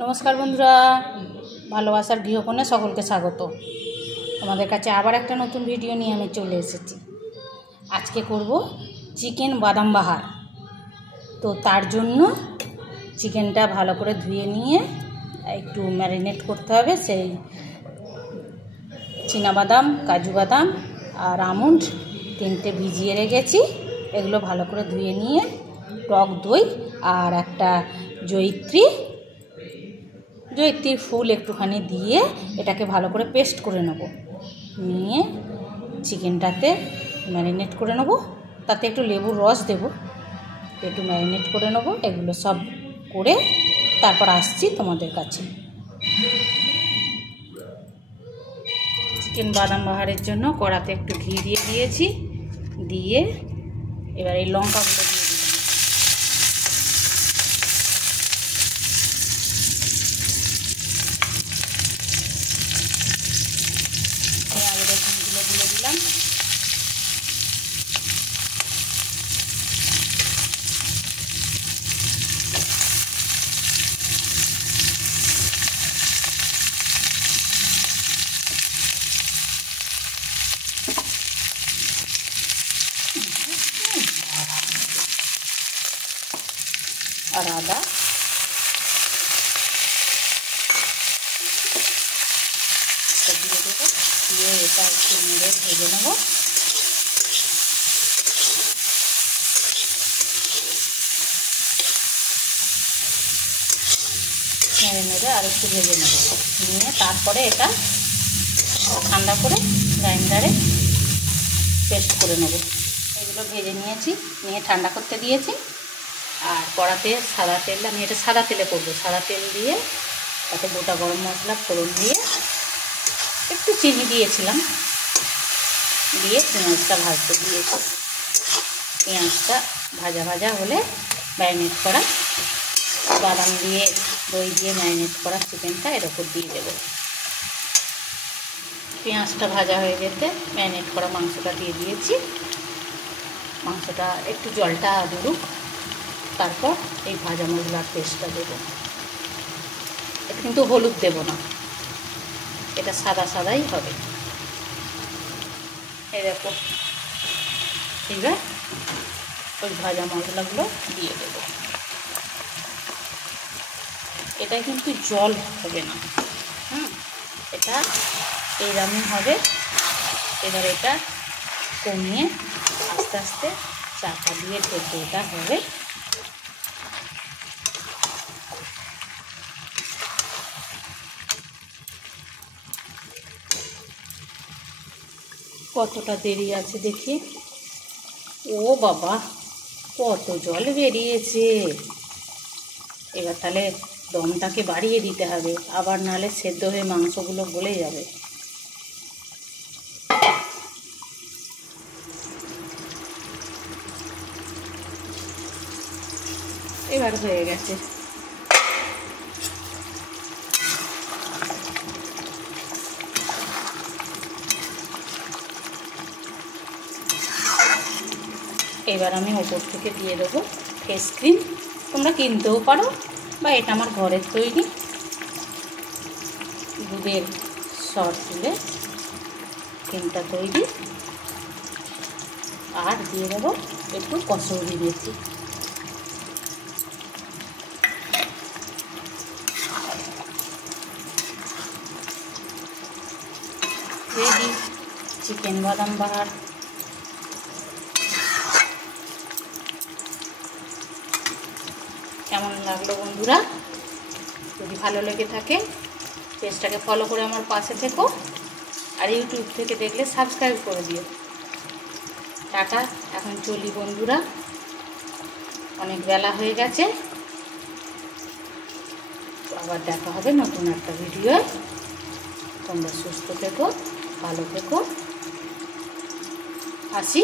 নমস্কার বন্ধুরা, ভালোবাসার গৃহকোণে সকলকে স্বাগত। তোমাদের কাছে আবার একটা নতুন ভিডিও নিয়ে আমি চলে এসেছি। আজকে করব চিকেন বাদাম বাহার। তো তার জন্য চিকেনটা ভালো করে ধুয়ে নিয়ে একটু ম্যারিনেট করতে হবে। সেই চীনাবাদাম, কাজু বাদাম আর আমন্ড তিনটে ভিজিয়ে রেখেছি। এগুলো ভালো করে ধুয়ে নিয়ে টক দই আর একটা জয়িত্রীর ফুল একটুখানি দিয়ে এটাকে ভালো করে পেস্ট করে নেব। নিয়ে চিকেনটাতে ম্যারিনেট করে নেব। তাতে একটু লেবুর রস দেব, একটু ম্যারিনেট করে নেব। এগুলো সব করে তারপর আসছি তোমাদের কাছে। চিকেন বাদাম বাহারের জন্য কড়াতে একটু ঘি দিয়ে দিয়েছি। দিয়ে এবার এই লঙ্কাগুলো দিয়ে দিলাম। পেঁয়াজ রসুনগুলো দিয়ে দিলাম। আর আদা দিয়ে দেবো। দিয়ে এটা একটু নেড়ে ভেজে নেবো। নেড়ে নেড়ে আর একটু ভেজে নেবো। নিয়ে তারপরে এটা ঠান্ডা করে গ্রাইন্ডারে পেস্ট করে নেবো। এগুলো ভেজে নিয়েছি, নিয়ে ঠান্ডা করতে দিয়েছি। আর কড়াতে সাদা তেল, আমি এটা সাদা তেলে করবো। সাদা তেল দিয়ে তাতে গোটা গরম মশলা ফোড়ন দিয়ে একটু চিনি দিয়েছিলাম, দিয়ে পেঁয়াজটা ভাজতে দিয়েছি। পেঁয়াজটা ভাজা ভাজা হলে ম্যারিনেট করা বাদাম দিয়ে দই দিয়ে ম্যারিনেট করা চিকেনটা এর ওপর দিয়ে দেবো। পেঁয়াজটা ভাজা হয়ে যেতে ম্যারিনেট করা মাংসটা দিয়ে দিয়েছি। মাংসটা একটু জলটা বেরুক, তারপর এই ভাজা মশলার পেস্টটা দেবো। এটা কিন্তু হলুদ দেব না, এটা সাদা সাদাই হবে। এই দেখো, এবার ওই ভাজা মশলাগুলো দিয়ে দেবো। এটা কিন্তু জল হবে না, এটা এইরকমই হবে। এবার এটা কমিয়ে আস্তে আস্তে চাপা দিয়ে ঢেকে এটা হবে। কতটা দেরি আছে দেখি। ও বাবা, কত জল বেরিয়েছে। এবার তাহলে দমটাকে বাড়িয়ে দিতে হবে, আবার নাহলে সেদ্ধ হয়ে মাংসগুলো গলে যাবে। এবার হয়ে গেছে। এবার আমি ওপর থেকে দিয়ে দেবো ফেস ক্রিম। তোমরা কিনতেও পারো, বা এটা আমার ঘরের তৈরি দুধের সর তুলে ক্রিমটা তৈরি। আর দিয়ে দেবো একটু কসুরি মেথি। রেডি চিকেন বাদাম বাহার। কেমন লাগলো বন্ধুরা? যদি ভালো লেগে থাকে পেজটাকে ফলো করে আমার পাশে থেকো, আর ইউটিউব থেকে দেখলে সাবস্ক্রাইব করে দিও। টাটা, এখন চলি বন্ধুরা, অনেক বেলা হয়ে গেছে। আবার দেখা হবে নতুন একটা ভিডিও। তোমরা সুস্থ থেকো, ভালো থেকো, আসি।